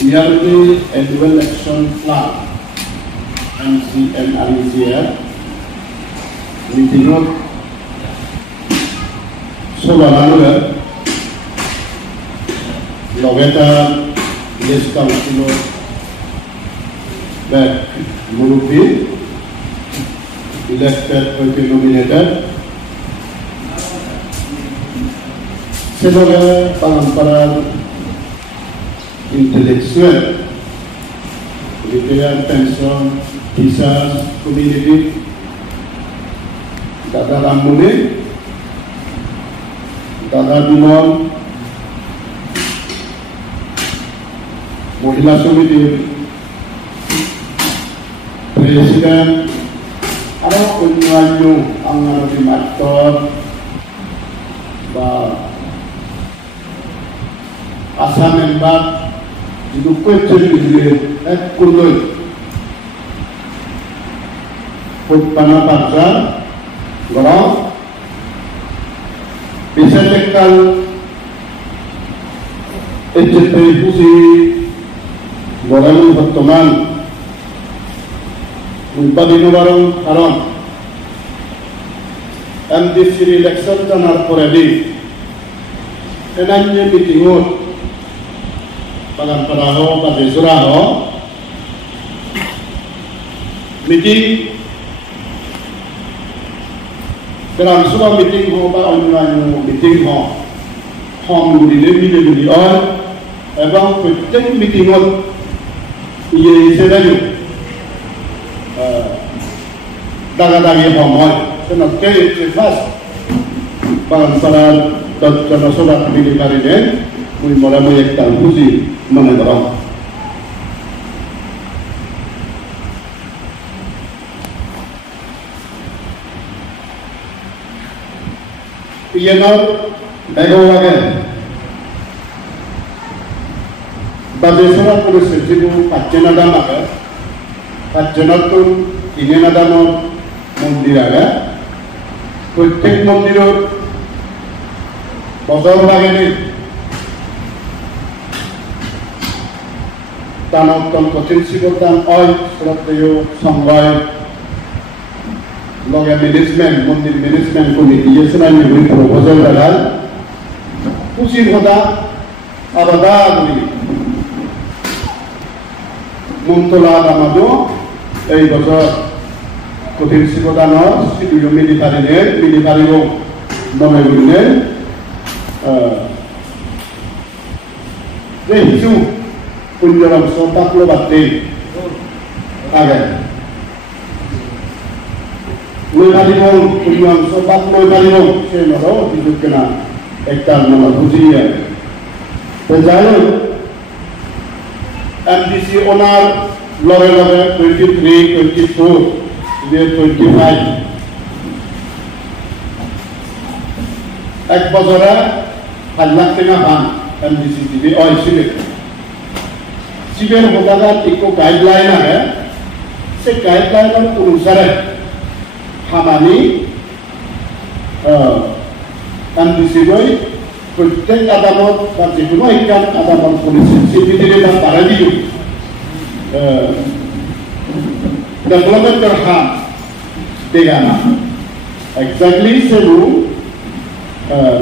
Yearly Annual Action Plan MCMRECR মিটিঙত চলানালৈ লগেটা village কাউন্সিলৰ মুৰব্বী ইলেক্টেড হৈতে নমিনেটেড সেভাবে পালনপাড়ার intellectual, retired pension, teachers, community, Dada Ramune, Dada Bimal, Mohila Samiti, President, ada penyanyi Angarati Mator, Asa member itu question ini kuloi putana parja gorong bisa tekal pusi gorong berteman umpamanya barang haram MDC election tanar poredi enamnya meetingot Pagan Paraho, Padesuraho, meeting, dalam sebuah meeting ho, online meeting ho, hom gudi on, ebang penting meeting on, ia sedaju, daga homoi, kena kaya fast, Pagan Paraho, dan solat militer ini, mui mula yang puji mengenal. Ia nak bahawa bagi seorang polis itu kajian ada maka kajian itu ini ada mandir ada, proyek mandir bazar lagi ni. Tanah potensi bertan oil surat itu sampai loga management mandir management komite ये सुनाई हुई proposal डाल उसी होता abada ini muntola damado এই বছর potensi bertan oil situ military lo nama ini itu Punjaram sotak lo batte agar lo balimong Punjaram sotak lo balimong saya noro hidup kena ektar nama pujian penjalan MDC onar lore 23, 24 dia 25 ek bozora halak tengah ban MDC di oil silik Siber hotakan ikut guideline है, से guideline पर अनुसार हमारी MDC में प्रत्येक आदामत पर जितना Icahn आदामत polisi CPD dan para diu development terham tegana exactly selu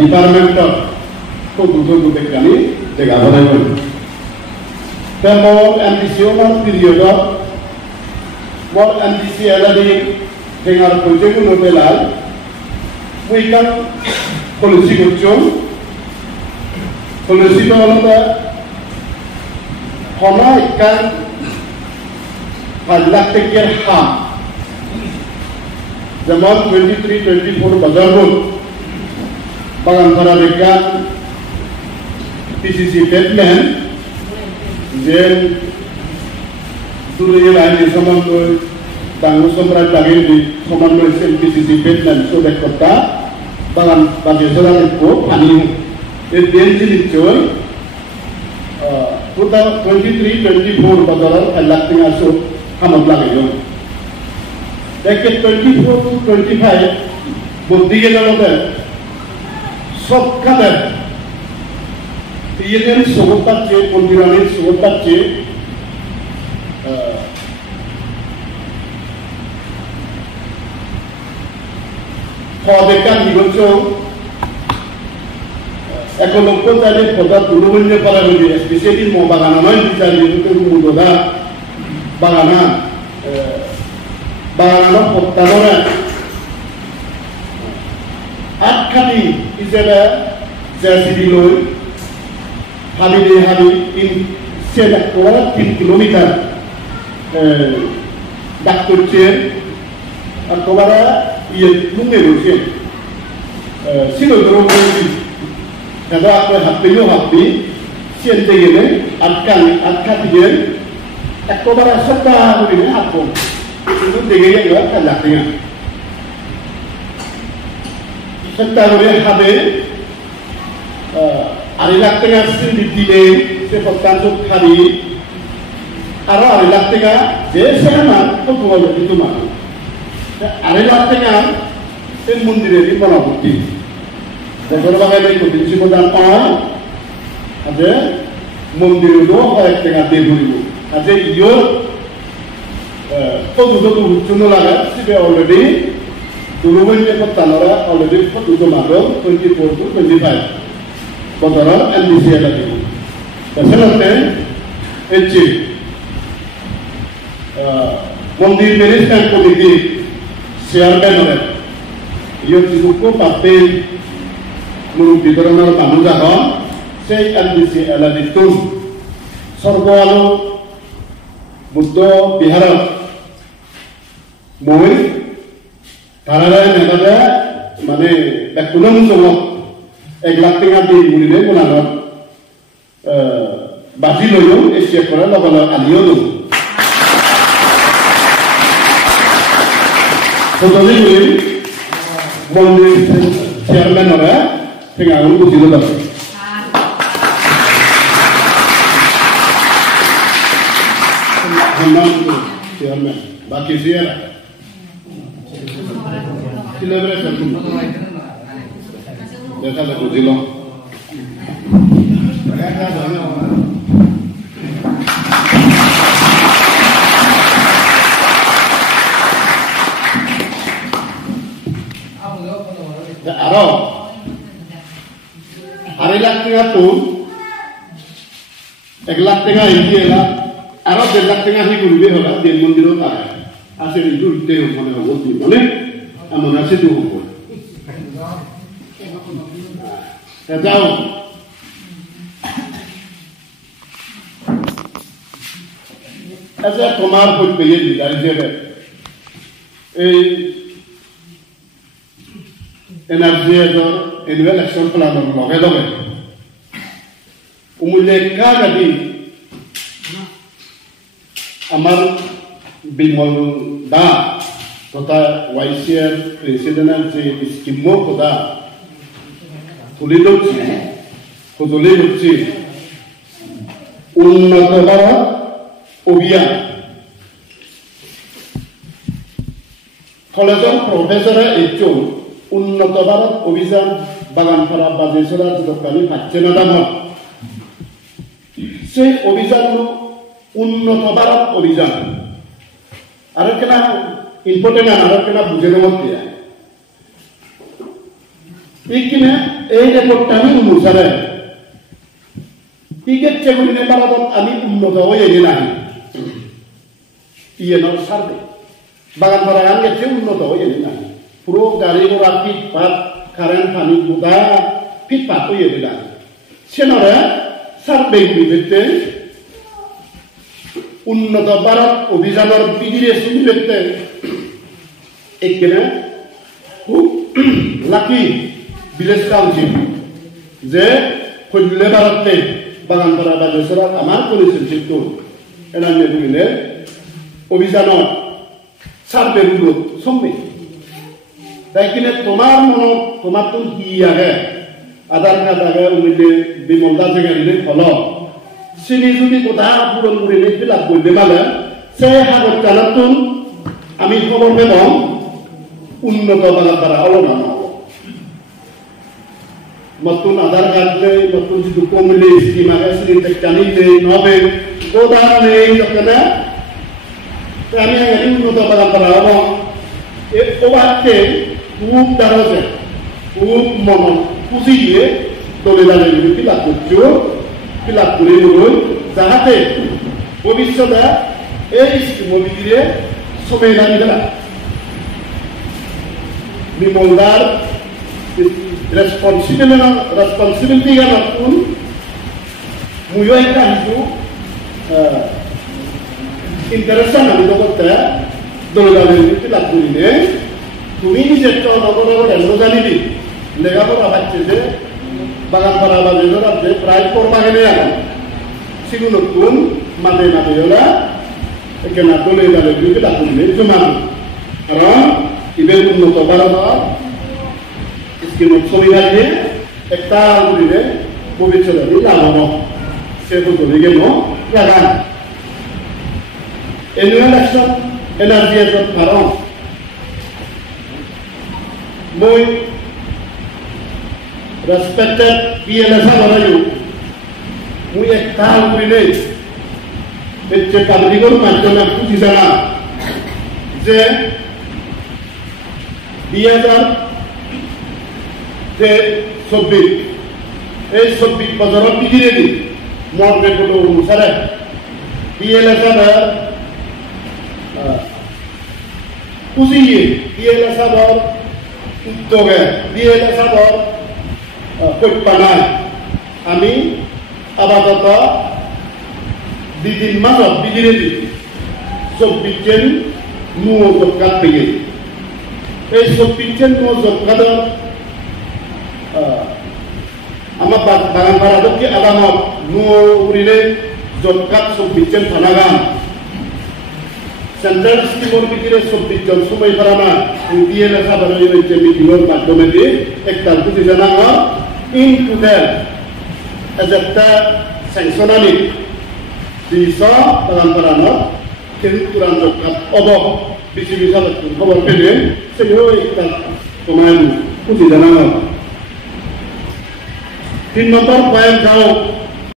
departmental ko duduk kali tegana boleh More ambitious period, more ambitious lagi dengan project novelal, mereka polisi kucing, polisi itu orang hona ikan halak tekir ham, zaman 23, 24 bazarun, bagan para mereka PCC Batman. Jen dulu lagi zaman tu tangguh sempat lagi di zaman tu PCC Vietnam sudah kota bagan bagi seorang itu panik. Itu jadi jual 23, 24 bazar halak tengah so hamad lagi jo. Dekat 24 to 25 bukti yang ada सब कदर Iyan sobat je kondiran sobat je Kodekan digonco ekologko tadi kota dulu punya para lebih especially mau bagaimana dicari itu mudah bagaimana kota orang kali istilah jadi dulu hari in sedak kuat 3 kilometer daktur cer atau bara ia número sino dorong kada aku happy siente gene akan dia aku bara sabda ini aku itu dege ya kada tengah sabda ini habe ari tengah sendiri seperti tu hari ari tengah desa itu itu mah Ari tengah mundir ini mana bukti? Beberapa kali itu di Cibodan ada mundir itu orang tengah deburi. Ada iyo tu cuma laga sih already dulu punya petani already tu malu 24 to 25. Beberapa NDC lagi. Kesannya eci mundir meriskan komiti Chairman oleh, ia cukup papel menurut diorang panujakan, saya NDC adalah itu, sorbalu, buddha bihara, mui, karena negara mana dakunam semua, eglatingan di mulai mana, baju loyo, esok orang kalau aliono. Sebetulnya ini mondir chairman orang tengah urus itu dah. Hamam chairman, baki siapa? Sila berapa tu? Jasa tu sila. Aro, hari tengah tu, eglak tengah ini lah. Aro eglak tengah ni guru dia lah, dia mundur tak. Asal itu dia mana orang tu, mana? Amun asal tu orang. Tahu? Asal kemar pun pergi dari sana. Energi itu, election plan loge. Umulnya kagadi, amar bimol da, kota YCR presiden se skimmo kota, tulidoci, unnatara obia. Kolej profesor itu উন্নত ভারত অভিযান বাগানপাড়া বাজেছড়া যতখানি পাচ্ছে না দাম সেই অভিযান উন্নত ভারত অভিযান আর কেনা ইম্পর্টেন্ট আর কেনা বুঝে নেওয়া এইখানে এই রেকর্ডটা আমি অনুসারে টিকেট চেগুলি ভারত আমি উন্নত হয়ে এনে নাহি ইয়েনর সার্ভে বাগানপাড়া আমি গেছে উন্নত হয়ে এনে নাহি Pro gari orang pitpat, karen panik buka, pitpat tu ye dah. Senara, sarbe bete, unnata barat, obijanar bidire sini bete. Ekena, lucky village council, je kujle barat te, bagan para bajasara, amar police itu, enaknya tu ini, obijanar sarbe buku, sombe. Tapi tomar tu hiya है आधार card आगे उम्मीदे बिमलदा जगह ini kalau sini sudi kota puron puron ini tidak boleh malah saya harus jalan tu kami khobor memang unnata banget para Allah nama নতুন আধার card নেই নতুন যদি কমিলে scheme আগে জানি নেই নবে গোদান নেই যখন আমি আগে উন্নত বাগান করা হবো ওবারকে খুব দারজে খুব মন খুশি দিয়ে দলে দাঁড়িয়ে ফিলাপ করে যাহাতে ভবিষ্যতে এই স্কিমের ভিতরে সময় দাঁড়িয়ে দেওয়া বিমলদার responsibility yang aku muyoi kan itu interesan aku dokter dulu kali itu laku ini tumi ni jatuh orang dan orang ini lega pun apa saja bagan para bagan orang je price korban ini ya siapa pun mati orang kena dulu kali itu laku ini cuma orang ibu pun nonton barang Iskin somigalnya ektal ini mobil di lawan sebuah tu no lagan annual election energy itu parang moi respected PLS orang itu moi ektal ini itu kami itu macam apa di sana je dia যে সব্বিক এই সব্বিক বছৰত বিকিৰে দি মন বেকলো মুছাৰে পিএলএছৰ পুঁজিয়ে পিএলএছৰ উদ্যোগে পিএলএছৰ কৈপানাই আমি আপাতত দুদিন মানত বিকিৰে দি 24 জন নুয়ো job card পেয়ে এই 24 জন নুয়ো জবকাৰ্ডৰ ama barang itu ki alamat nuurine jobkat subbijen thanagan central scheme bikire subbijen sumai parana indiye na sabara ile jemi dinor madhyome di ektal kuti jananga in total ajata sanctionani bisa dalam parana kenturan jobkat obo bisi bisa khobor pele seyo ektal tomai kuti jananga 3 number point যাও